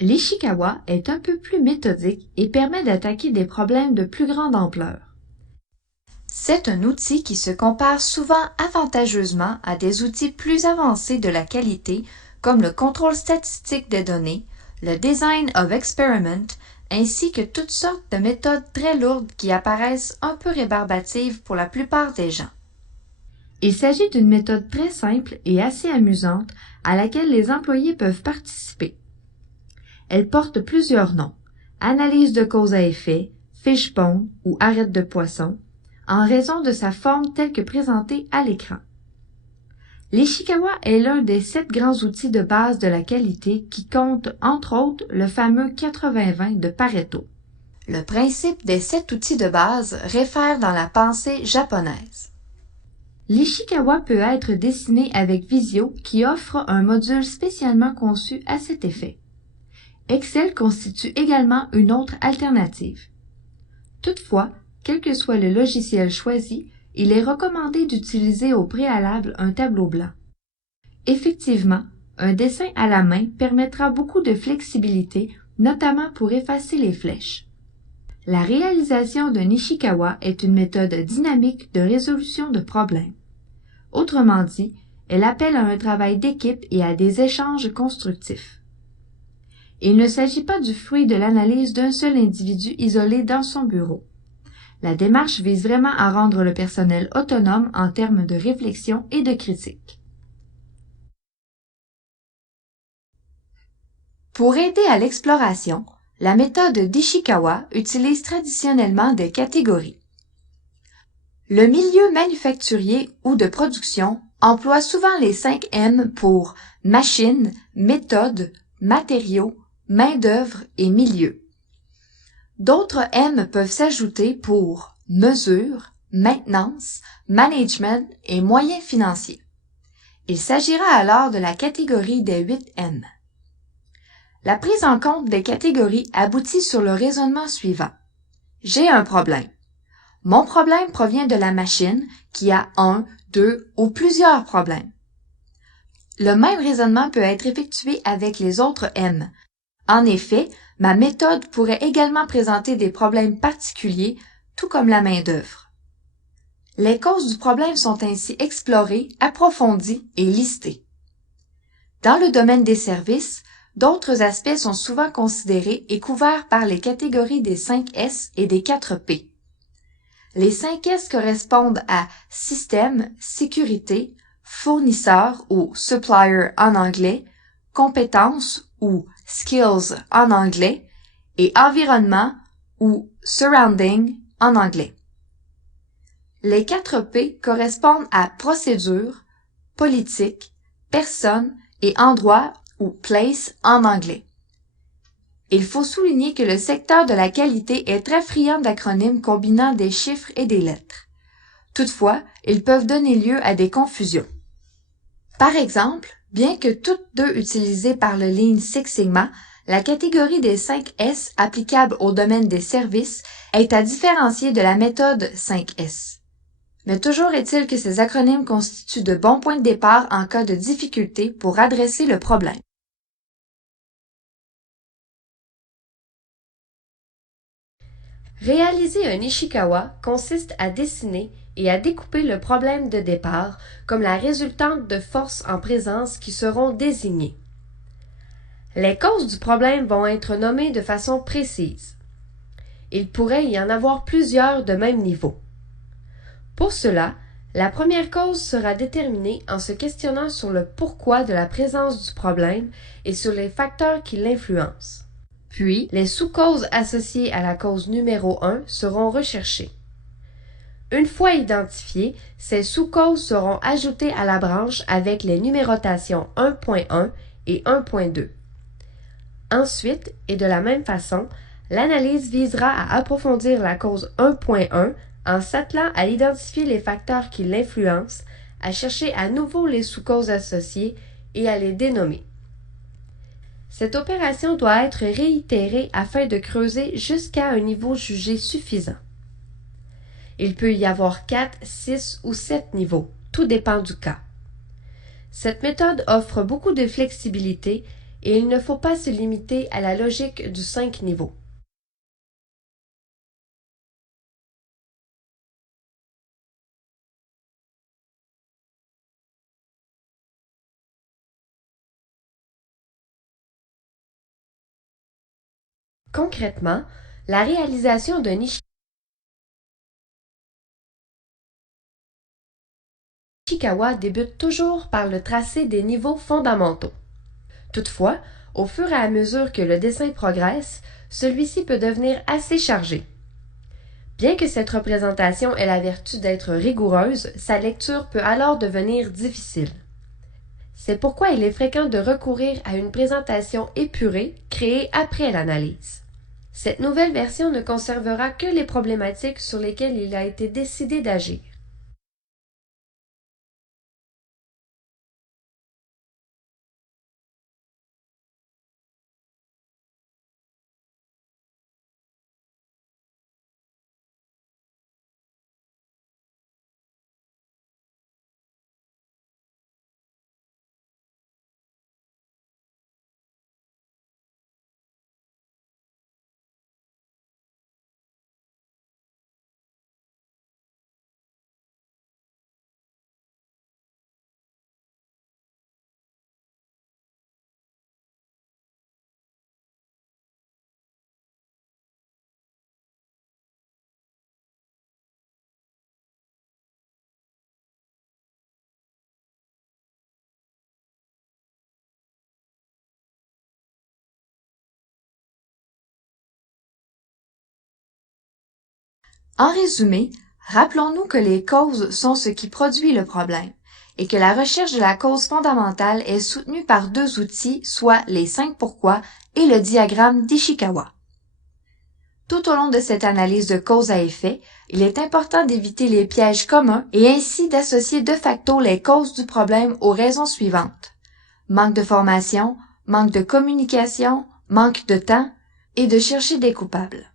L'Ishikawa est un peu plus méthodique et permet d'attaquer des problèmes de plus grande ampleur. C'est un outil qui se compare souvent avantageusement à des outils plus avancés de la qualité comme le contrôle statistique des données, le design of experiment, ainsi que toutes sortes de méthodes très lourdes qui apparaissent un peu rébarbatives pour la plupart des gens. Il s'agit d'une méthode très simple et assez amusante à laquelle les employés peuvent participer. Elle porte plusieurs noms: analyse de cause à effet, fishbone ou arête de poisson, en raison de sa forme telle que présentée à l'écran. L'Ishikawa est l'un des 7 grands outils de base de la qualité qui compte, entre autres, le fameux 80-20 de Pareto. Le principe des 7 outils de base réfère dans la pensée japonaise. L'Ishikawa peut être dessiné avec Visio qui offre un module spécialement conçu à cet effet. Excel constitue également une autre alternative. Toutefois, quel que soit le logiciel choisi, il est recommandé d'utiliser au préalable un tableau blanc. Effectivement, un dessin à la main permettra beaucoup de flexibilité, notamment pour effacer les flèches. La réalisation d'un Ishikawa est une méthode dynamique de résolution de problèmes. Autrement dit, elle appelle à un travail d'équipe et à des échanges constructifs. Il ne s'agit pas du fruit de l'analyse d'un seul individu isolé dans son bureau. La démarche vise vraiment à rendre le personnel autonome en termes de réflexion et de critique. Pour aider à l'exploration, la méthode d'Ishikawa utilise traditionnellement des catégories. Le milieu manufacturier ou de production emploie souvent les 5 M pour machine, méthode, matériaux, main-d'œuvre et milieu. D'autres M peuvent s'ajouter pour mesure, maintenance, management et moyens financiers. Il s'agira alors de la catégorie des 8 M. La prise en compte des catégories aboutit sur le raisonnement suivant. J'ai un problème. Mon problème provient de la machine qui a un, deux ou plusieurs problèmes. Le même raisonnement peut être effectué avec les autres M. En effet, ma méthode pourrait également présenter des problèmes particuliers, tout comme la main-d'œuvre. Les causes du problème sont ainsi explorées, approfondies et listées. Dans le domaine des services, d'autres aspects sont souvent considérés et couverts par les catégories des 5 S et des 4 P. Les 5 S correspondent à système, sécurité, fournisseur ou supplier en anglais, compétences ou skills en anglais et environnement ou surrounding en anglais. Les 4 P correspondent à procédure, politique, personne et endroit ou place en anglais. Il faut souligner que le secteur de la qualité est très friand d'acronymes combinant des chiffres et des lettres. Toutefois, ils peuvent donner lieu à des confusions. Par exemple, bien que toutes deux utilisées par le Lean Six Sigma, la catégorie des 5 S applicable au domaine des services est à différencier de la méthode 5S. Mais toujours est-il que ces acronymes constituent de bons points de départ en cas de difficulté pour adresser le problème. Réaliser un Ishikawa consiste à dessiner et à découper le problème de départ comme la résultante de forces en présence qui seront désignées. Les causes du problème vont être nommées de façon précise. Il pourrait y en avoir plusieurs de même niveau. Pour cela, la première cause sera déterminée en se questionnant sur le pourquoi de la présence du problème et sur les facteurs qui l'influencent. Puis, les sous-causes associées à la cause numéro 1 seront recherchées. Une fois identifiées, ces sous-causes seront ajoutées à la branche avec les numérotations 1.1 et 1.2. Ensuite, et de la même façon, l'analyse visera à approfondir la cause 1.1 en s'attelant à identifier les facteurs qui l'influencent, à chercher à nouveau les sous-causes associées et à les dénommer. Cette opération doit être réitérée afin de creuser jusqu'à un niveau jugé suffisant. Il peut y avoir 4, 6 ou 7 niveaux, tout dépend du cas. Cette méthode offre beaucoup de flexibilité et il ne faut pas se limiter à la logique du 5 niveaux. Concrètement, la réalisation d'un Ishikawa débute toujours par le tracé des niveaux fondamentaux. Toutefois, au fur et à mesure que le dessin progresse, celui-ci peut devenir assez chargé. Bien que cette représentation ait la vertu d'être rigoureuse, sa lecture peut alors devenir difficile. C'est pourquoi il est fréquent de recourir à une présentation épurée créée après l'analyse. Cette nouvelle version ne conservera que les problématiques sur lesquelles il a été décidé d'agir. En résumé, rappelons-nous que les causes sont ce qui produit le problème et que la recherche de la cause fondamentale est soutenue par deux outils, soit les 5 pourquoi et le diagramme d'Ishikawa. Tout au long de cette analyse de cause à effet, il est important d'éviter les pièges communs et ainsi d'associer de facto les causes du problème aux raisons suivantes: manque de formation, manque de communication, manque de temps, et de chercher des coupables.